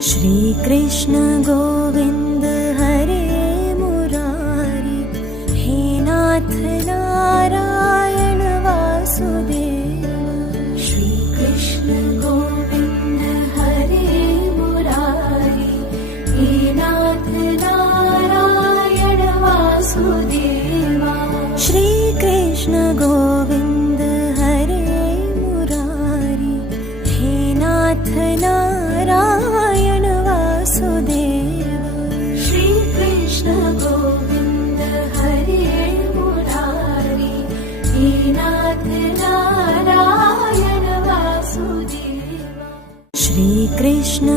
श्री कृष्ण गोविंद हरे मुरारी, हे नाथ नारायण वासुदेव। श्री कृष्ण गोविंद हरे मुरारी, हे नाथ नारायण वासुदेवा। श्री कृष्ण गोविंद हरे मुरारी, हे नाथ नारायण वासुदेव। श्री कृष्ण गोविंद हरे मुरारी, हे नाथ नारायण वासुदेव। श्री कृष्ण